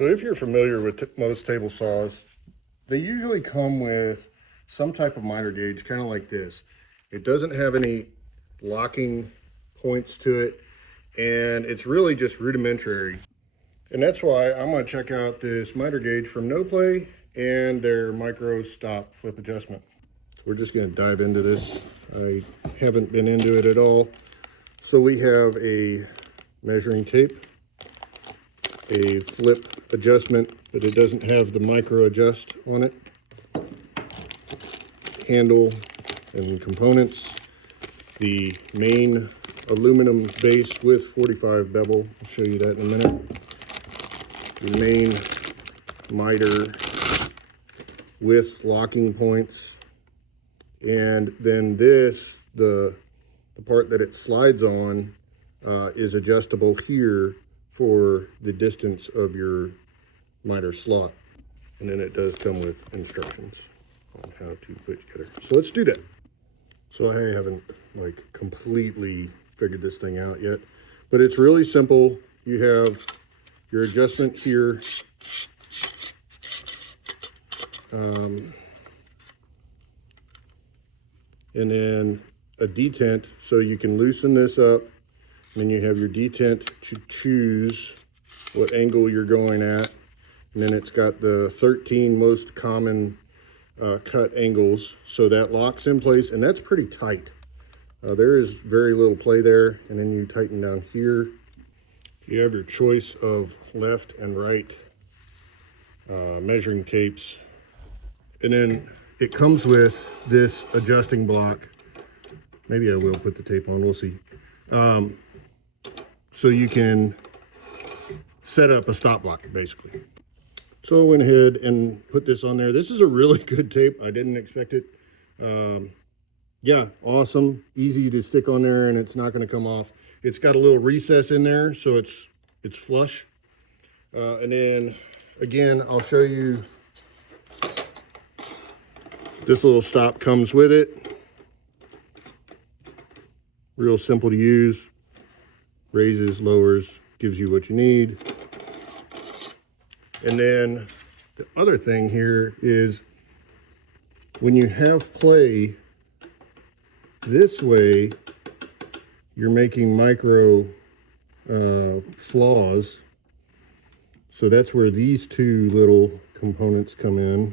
So if you're familiar with most table saws, they usually come with some type of miter gauge, kind of like this. It doesn't have any locking points to it, and it's really just rudimentary. And that's why I'm going to check out this miter gauge from NoPlay and their micro stop flip adjustment. So we're just going to dive into this. I haven't been into it at all. So we have a measuring tape, a flip adjustment, but it doesn't have the micro adjust on it, handle and components, the main aluminum base with 45 bevel. I'll show you that in a minute. The main miter with locking points, and then this, the part that it slides on is adjustable here for the distance of your miter slot. And then it does come with instructions on how to put together. So let's do that. So I haven't like completely figured this thing out yet, but it's really simple. You have your adjustment here. And then a detent, so you can loosen this up. And then you have your detent to choose what angle you're going at. And then it's got the 13 most common cut angles. So that locks in place, and that's pretty tight. There is very little play there. And then you tighten down here. You have your choice of left and right measuring tapes. And then it comes with this adjusting block. Maybe I will put the tape on, we'll see. So you can set up a stop block, basically. So I went ahead and put this on there. This is a really good tape. I didn't expect it. Yeah, awesome. Easy to stick on there, and it's not going to come off. It's got a little recess in there, so it's flush. And then, again, I'll show you. This little stop comes with it. Real simple to use. Raises, lowers, gives you what you need. And then the other thing here is when you have play this way, you're making micro flaws. So that's where these two little components come in.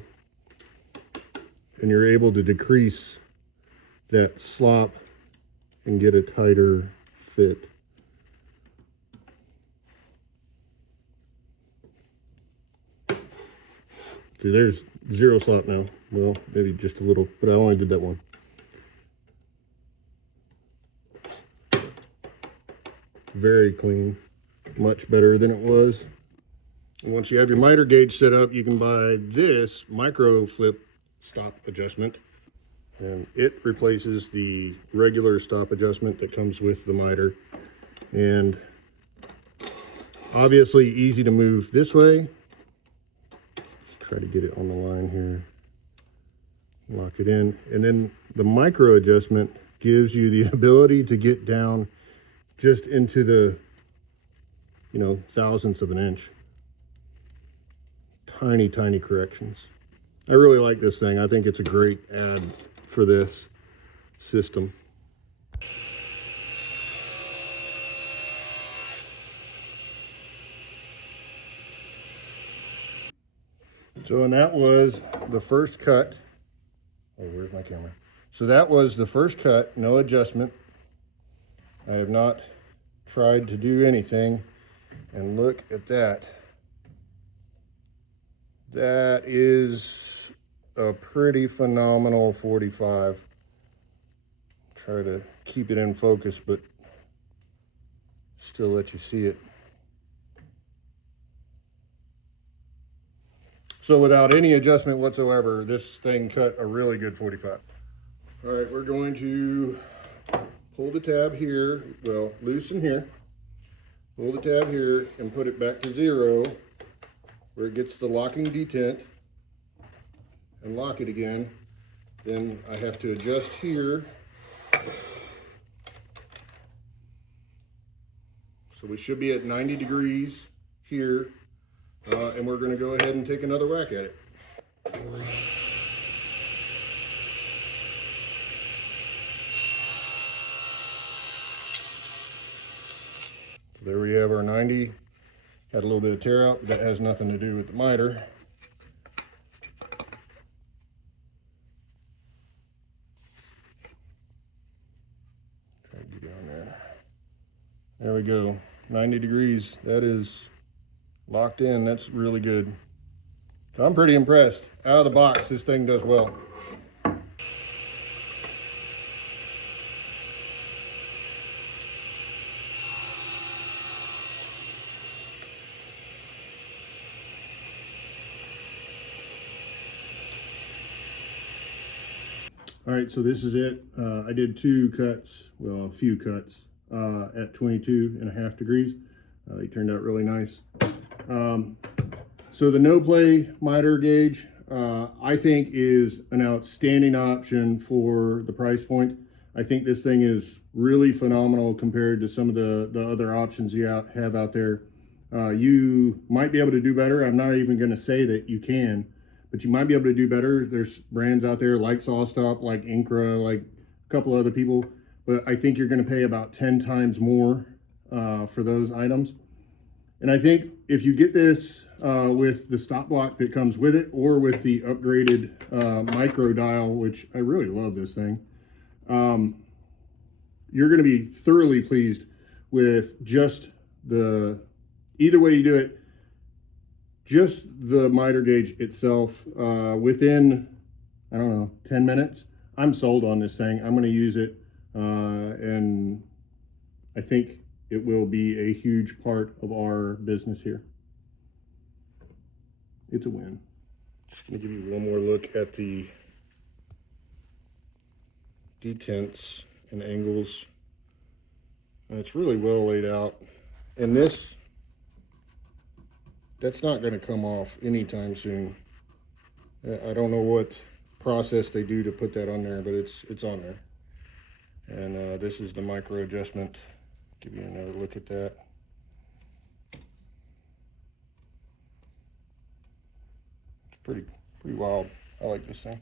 And you're able to decrease that slop and get a tighter fit. See, there's zero slop now. Well, maybe just a little, but I only did that one. Very clean, much better than it was. And once you have your miter gauge set up, you can buy this micro flip stop adjustment, and it replaces the regular stop adjustment that comes with the miter. And obviously easy to move this way. Try to get it on the line here, lock it in, and then the micro adjustment gives you the ability to get down just into the, you know, thousandths of an inch. Tiny, tiny corrections. I really like this thing. I think it's a great add for this system. So, and that was the first cut. Oh, where's my camera? So that was the first cut, no adjustment. I have not tried to do anything. And look at that. That is a pretty phenomenal 45. Try to keep it in focus, but still let you see it. So without any adjustment whatsoever, this thing cut a really good 45. All right, we're going to pull the tab here, well, loosen here, pull the tab here and put it back to 0 where it gets the locking detent, and lock it again. Then I have to adjust here. So we should be at 90 degrees here. and we're going to go ahead and take another whack at it. There we have our 90. Had a little bit of tear out, but that has nothing to do with the miter. Try to get down there. There we go. 90 degrees. That is locked in. That's really good. So I'm pretty impressed. Out of the box, this thing does well. All right, so this is it. I did 2 cuts, well, a few cuts at 22.5 degrees. They turned out really nice. So the NoPlay miter gauge, I think is an outstanding option for the price point. I think this thing is really phenomenal compared to some of the other options you have out there. You might be able to do better. I'm not even going to say that you can, but you might be able to do better. There's brands out there like SawStop, like Incra, like a couple other people, but I think you're going to pay about 10 times more for those items. And I think if you get this with the stop block that comes with it, or with the upgraded micro dial, which I really love this thing, you're going to be thoroughly pleased with just either way you do it, just the miter gauge itself. Within, I don't know, 10 minutes, I'm sold on this thing. I'm going to use it, and I think it will be a huge part of our business here. It's a win. Just going to give you one more look at the detents and angles. And it's really well laid out. And that's not going to come off anytime soon. I don't know what process they do to put that on there, but it's on there. And this is the micro adjustment. Give you another look at that. It's pretty wild. I like this thing.